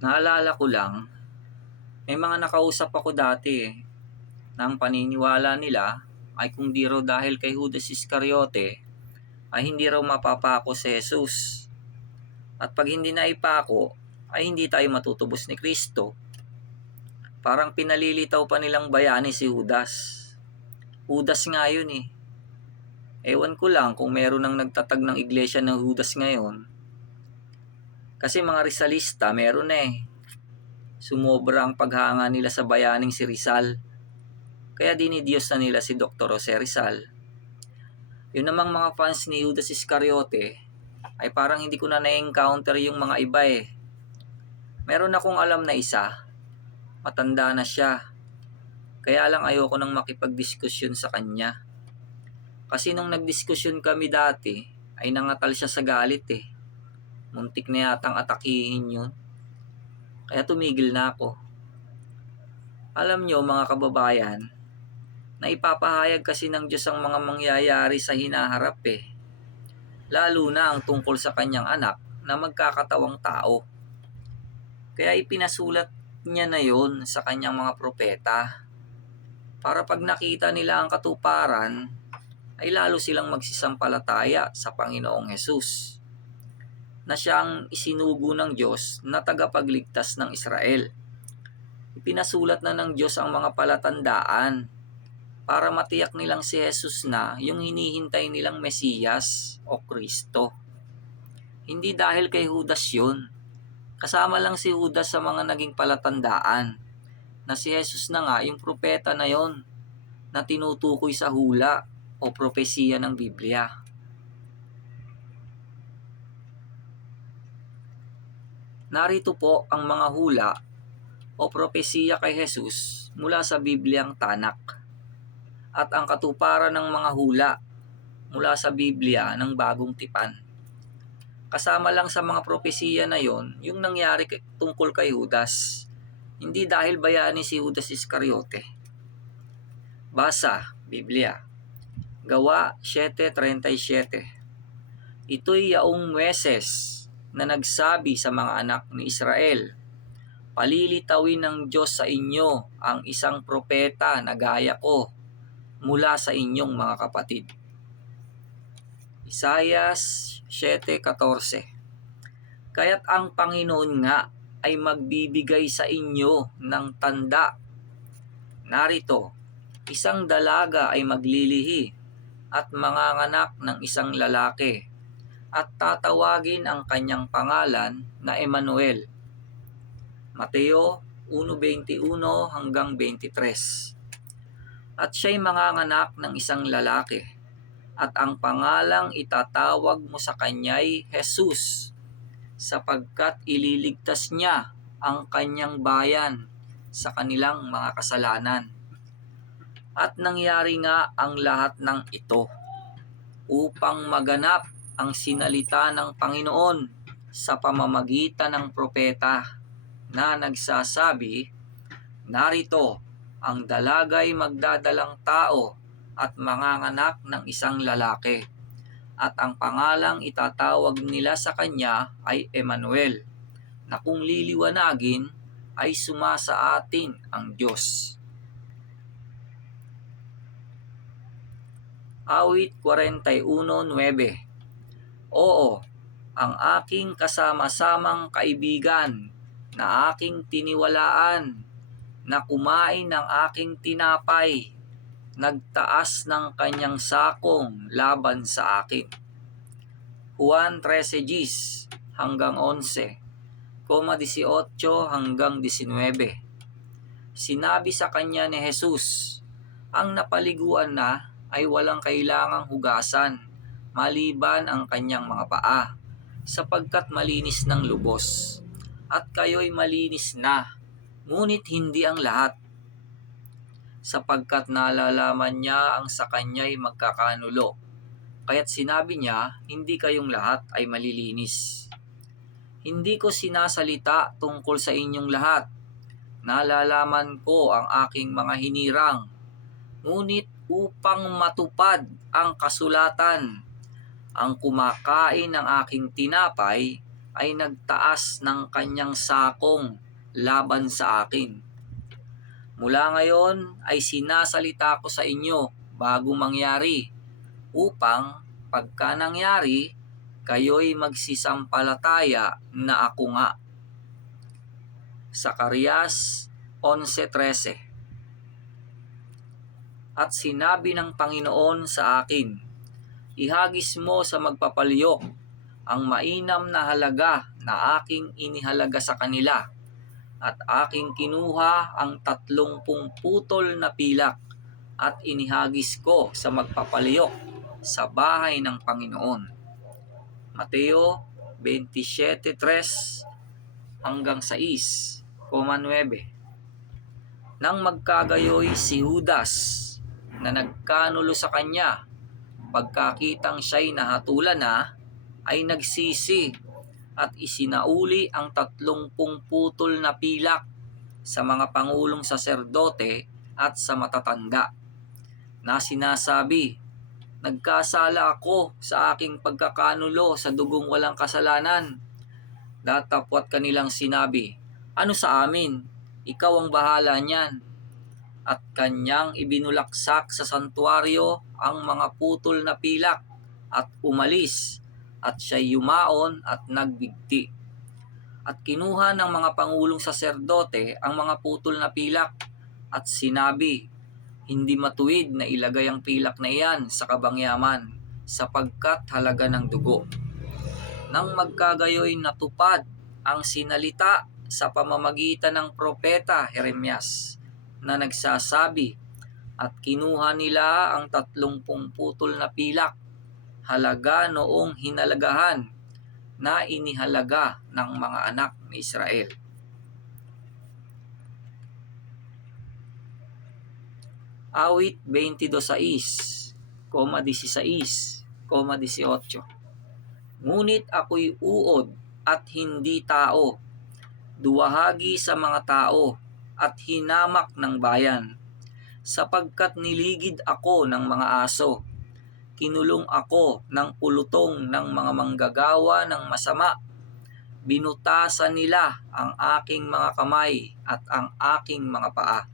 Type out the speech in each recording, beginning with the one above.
Naalala ko lang, may mga nakausap ako dati na ang paniniwala nila ay kung di raw dahil kay Judas Iscariote ay hindi raw mapapako si Jesus. At pag hindi na ipako ay hindi tayo matutubos ni Kristo. Parang pinalilitaw pa nilang bayani si Judas. Judas nga yun eh. Ewan ko lang kung meron nang nagtatag ng iglesia ng Judas ngayon. Kasi mga Rizalista meron na eh. Sumobra ang paghanga nila sa bayaning si Rizal. Kaya dinidiyos na nila si Dr. Jose Rizal. Yun namang mga fans ni Judas Iscariote ay parang hindi ko na na-encounter yung mga iba eh. Meron akong alam na isa, matanda na siya. Kaya lang ayoko nang makipagdiskusyon sa kanya. Kasi nung nagdiskusyon kami dati, ay nangatal siya sa galit eh. Muntik na yatang atakihin yun. Kaya tumigil na ako. Alam nyo mga kababayan, na ipapahayag kasi ng Diyos ang mga mangyayari sa hinaharap eh. Lalo na ang tungkol sa kanyang anak na magkakatawang tao. Kaya ipinasulat niya na yon sa kanyang mga propeta. Para pag nakita nila ang katuparan, ay lalo silang magsisampalataya sa Panginoong Hesus, na siyang isinugo ng Diyos na tagapagligtas ng Israel. Ipinasulat na ng Diyos ang mga palatandaan para matiyak nilang si Jesus na yung hinihintay nilang Mesiyas o Kristo. Hindi dahil kay Judas yun. Kasama lang si Judas sa mga naging palatandaan na si Jesus na nga yung propeta na yon na tinutukoy sa hula o propesiya ng Biblia. Narito po ang mga hula o propesiya kay Jesus mula sa Bibliang Tanak at ang katuparan ng mga hula mula sa Biblia ng Bagong Tipan. Kasama lang sa mga propesiya na yon yung nangyari tungkol kay Judas. Hindi dahil bayani si Judas Iscariote. Basa, Biblia. Gawa 7:37. Ito'y yaong Meses na nagsabi sa mga anak ni Israel, palilitawin ng Diyos sa inyo ang isang propeta na gaya ko mula sa inyong mga kapatid. Isaias 7:14. Kaya't ang Panginoon nga ay magbibigay sa inyo ng tanda. Narito, isang dalaga ay maglilihi at manganganak ng isang lalaki at tatawagin ang kanyang pangalan na Emmanuel. Mateo 1:21 hanggang 23. At siya'y manganganak ng isang lalaki at ang pangalang itatawag mo sa kanya'y Jesus, sapagkat ililigtas niya ang kanyang bayan sa kanilang mga kasalanan. At nangyari nga ang lahat ng ito upang maganap ang sinalita ng Panginoon sa pamamagitan ng propeta na nagsasabi, narito, ang dalaga'y magdadalang tao at manganganak ng isang lalaki, at ang pangalang itatawag nila sa kanya ay Emmanuel, na kung liliwanagin ay sumasa atin ang Diyos. Awit 41:9. Oo, ang aking kasama-samang kaibigan na aking tiniwalaan na kumain ng aking tinapay, nagtaas ng kanyang sakong laban sa akin. Juan 13:10 hanggang 11, 18 hanggang 19. Sinabi sa kanya ni Jesus, ang napaliguan na ay walang kailangang hugasan maliban ang kanyang mga paa, sapagkat malinis ng lubos. At kayo'y malinis na, ngunit hindi ang lahat, sapagkat nalalaman niya ang sa kanya'y magkakanulo. Kaya't sinabi niya, hindi kayong lahat ay malilinis. Hindi ko sinasalita tungkol sa inyong lahat. Nalalaman ko ang aking mga hinirang, ngunit upang matupad ang kasulatan, ang kumakain ng aking tinapay ay nagtaas ng kanyang sakong laban sa akin. Mula ngayon ay sinasalita ko sa inyo bago mangyari, upang pagka nangyari, kayo'y magsisampalataya na ako nga. Zacarias 11:13. At sinabi ng Panginoon sa akin, ihagis mo sa magpapaliyok ang mainam na halaga na aking inihalaga sa kanila, at aking kinuha ang 30 putol na pilak at inihagis ko sa magpapaliyok sa bahay ng Panginoon. Mateo 27:3 hanggang 6:9. Nang magkagayoy si Judas na nagkanulo sa kanya, pagkakitang siya'y nahatulan na, ay nagsisi at isinauli ang 30 putol na pilak sa mga pangulong saserdote at sa matatanda, na sinasabi, nagkasala ako sa aking pagkakanulo sa dugong walang kasalanan. Datapwat kanilang sinabi, ano sa amin? Ikaw ang bahala niyan. At kanyang ibinulaksak sa santuaryo ang mga putol na pilak at umalis, at siya'y yumaon at nagbigti. At kinuha ng mga pangulong saserdote ang mga putol na pilak at sinabi, hindi matuwid na ilagay ang pilak na iyan sa kabangyaman, sapagkat halaga ng dugo. Nang magkagayoy natupad ang sinalita sa pamamagitan ng propeta Jeremias, na nagsasabi, at kinuha nila ang 30 putol na pilak, halaga noong hinalagahan na inihalaga ng mga anak ni Israel. Awit 22:16-18. Ngunit ako'y uod at hindi tao, duwahagi sa mga tao at hinamak ng bayan, sapagkat niligid ako ng mga aso, kinulong ako ng pulutong ng mga manggagawa ng masama, binutasan nila ang aking mga kamay at ang aking mga paa.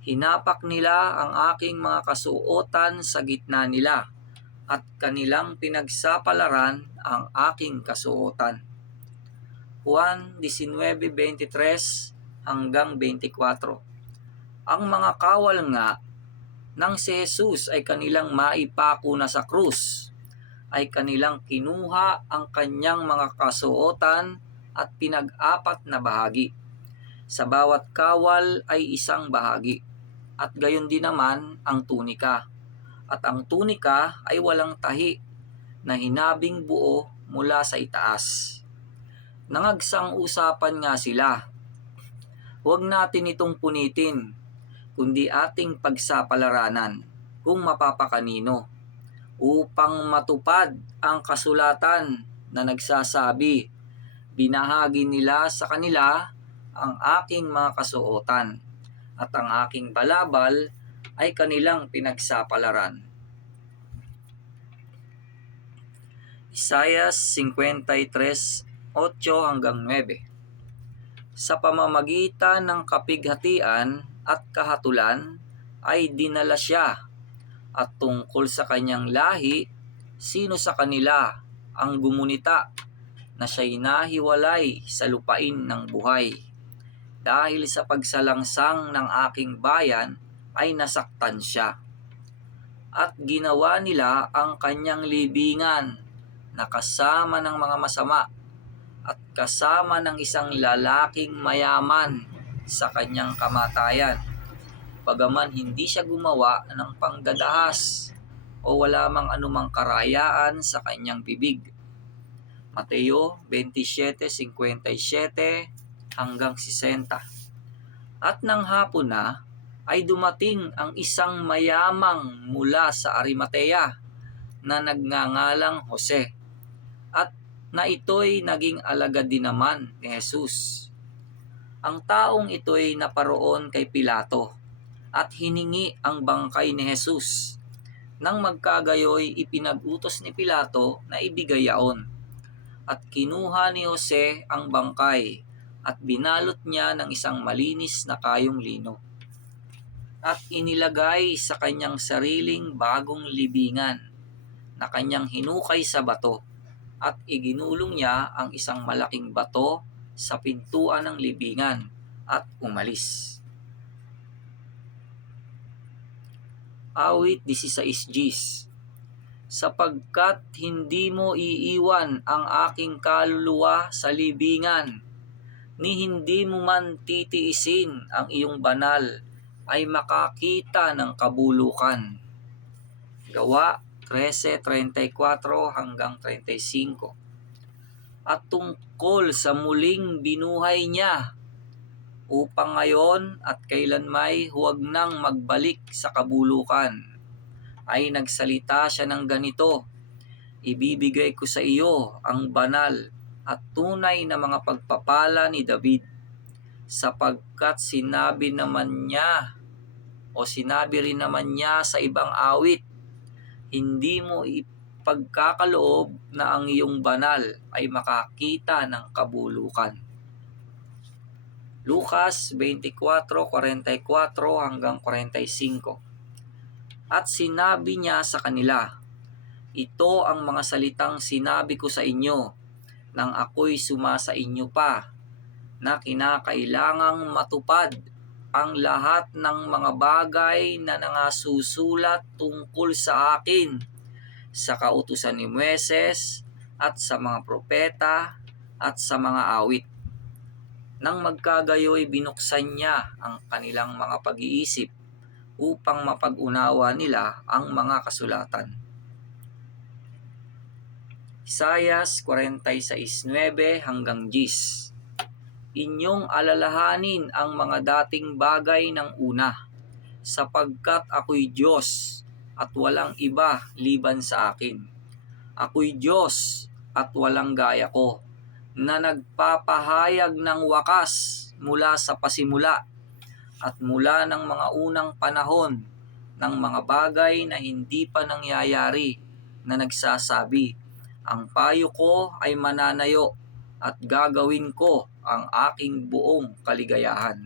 Hinapak nila ang aking mga kasuotan sa gitna nila, at kanilang pinagsapalaran ang aking kasuotan. Juan 19:23 hanggang 24. Ang mga kawal nga nang si Jesus ay kanilang maipako na sa krus, ay kanilang kinuha ang kanyang mga kasuotan at pinag-apat na bahagi. Sa bawat kawal ay isang bahagi, at gayon din naman ang tunika. At ang tunika ay walang tahi, na hinabing buo mula sa itaas. Nangagsang-usapan nga sila, huwag natin itong punitin, kundi ating pagsapalaranan kung mapapakanino, upang matupad ang kasulatan na nagsasabi, binahagi nila sa kanila ang aking mga kasuotan, at ang aking balabal ay kanilang pinagsapalaran. Isaiah 53:8 hanggang 9. Sa pamamagitan ng kapighatian at kahatulan ay dinala siya, at tungkol sa kanyang lahi, sino sa kanila ang gumunita na siya'y nahiwalay sa lupain ng buhay. Dahil sa pagsalangsang ng aking bayan ay nasaktan siya. At ginawa nila ang kanyang libingan na kasama ng mga masama, at kasama ng isang lalaking mayaman sa kanyang kamatayan, bagaman hindi siya gumawa ng pangdadahas o wala mang anumang karayaan sa kanyang bibig. Mateo 27:57 hanggang 60. At nang hapon na, ay dumating ang isang mayamang mula sa Arimatea na nagngangalang Jose, at na ito'y naging alagad din naman ni Jesus. Ang taong ito'y naparoon kay Pilato at hiningi ang bangkay ni Jesus. Nang magkagayoy, ipinag-utos ni Pilato na ibigay yaon. At kinuha ni Jose ang bangkay at binalot niya ng isang malinis na kayong lino. At inilagay sa kanyang sariling bagong libingan na kanyang hinukay sa bato, at iginulong niya ang isang malaking bato sa pintuan ng libingan at umalis. Awit 16 Gs. Sapagkat hindi mo iiwan ang aking kaluluwa sa libingan, ni hindi mo man titiisin ang iyong banal ay makakita ng kabulukan. Gawa 13:34 hanggang 35. At tungkol sa muling binuhay niya, upang ngayon at kailanmay huwag nang magbalik sa kabulukan, ay nagsalita siya ng ganito: ibibigay ko sa iyo ang banal at tunay na mga pagpapala ni David, sapagkat sinabi rin naman niya sa ibang awit, hindi mo ipagkakaloob na ang iyong banal ay makakita ng kabulukan. Lucas 24:44 hanggang 45. At sinabi niya sa kanila, ito ang mga salitang sinabi ko sa inyo nang ako'y sumasa inyo pa, na kinakailangang matupad ang lahat ng mga bagay na nangasusulat tungkol sa akin sa kautusan ni Moises at sa mga propeta at sa mga awit. Nang magkagayoy, binuksan niya ang kanilang mga pag-iisip upang mapag-unawa nila ang mga kasulatan. Isaias 46:9 hanggang 10. Inyong alalahanin ang mga dating bagay ng una, sapagkat ako'y Diyos at walang iba liban sa akin. Ako'y Diyos at walang gaya ko, na nagpapahayag ng wakas mula sa pasimula at mula ng mga unang panahon ng mga bagay na hindi pa nangyayari, na nagsasabi, ang payo ko ay mananayo at gagawin ko ang aking buong kaligayahan.